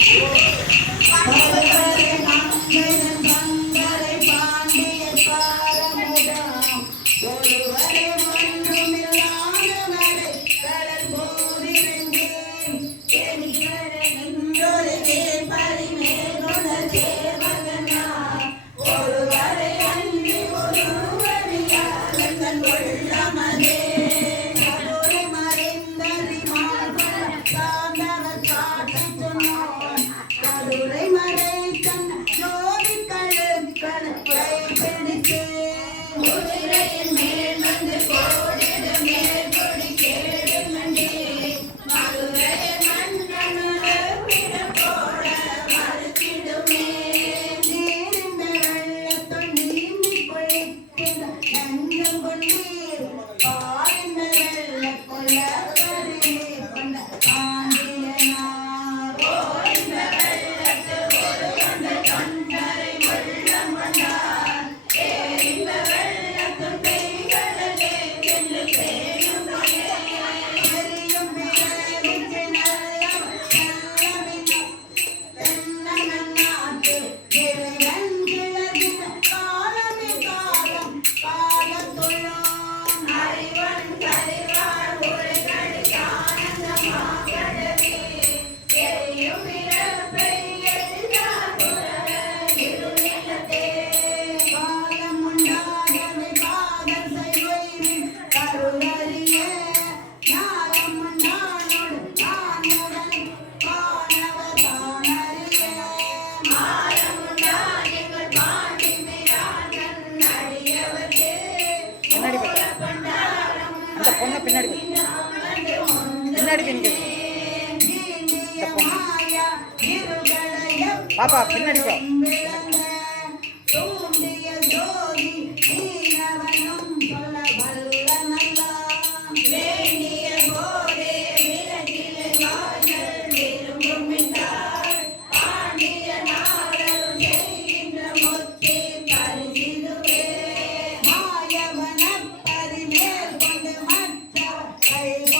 Thank you. திருவிழை பொண்ணை பின்னாடி பின்னாடி பின்னாடி பாப்பா பின்னாடி போ. 哎